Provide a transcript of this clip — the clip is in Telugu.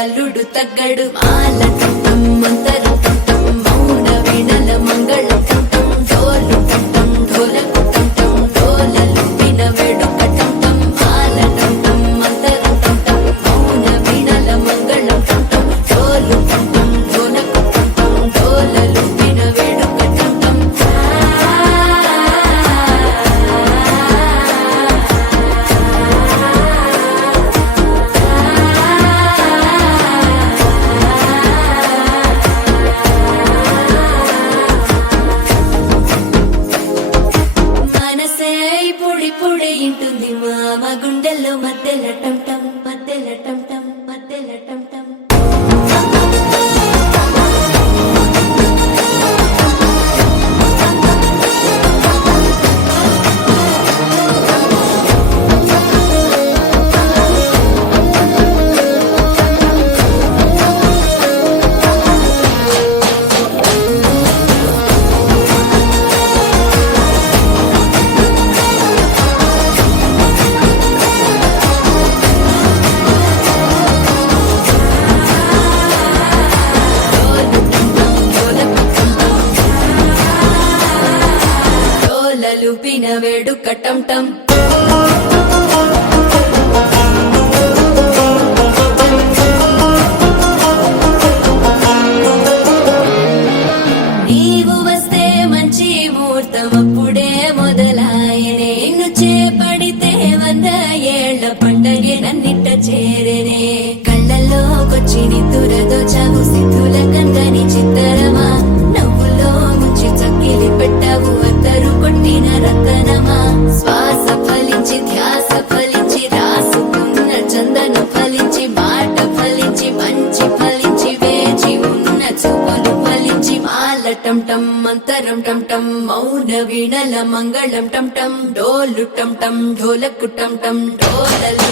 అల్లుడు తగ్గడు మాల టం మంతర టం మౌన వీణల మంగళ టం డోలు టం ఢోలకు టం డోలలు విన వేడుక టం మాల టం మంతర టం మౌన వీణల మంగళ టం డోలు టం ఢోలకు టం డోలలు విన వేడుక టం పొడి ఇంటుంది మామ గుండెల్లో మధ్యల టం టం మధ్యల టం టం మధ్యల టం టం లూపిన వేడుక టం టం నీవు వస్తే మంచి ముహూర్తం అప్పుడే మొదలాయనే నిన్ను చేపడితే 100 ఏళ్ల పండగే నన్నిట్ట చేరేనే కళ్ళల్లోకొచ్చి నిద్దురదోచావు సిద్ధుల కందని చిత్తరమా నవ్వులో ముంచి చక్కిలి పెట్టావు అద్దరు కొట్టిన రతనమా శ్వాస ఫలించి ధ్యాస ఫలించి రాసుకున్న చందన ఫలించి మాట ఫలించి మంచి ఫలించి వేచి ఉన్న చూపులు ఫలించి మాల టం టం మంతరం టం టం మౌన వీణల మంగళం టం టం డోలు టం టం ఢోలకు టం టం డోలలు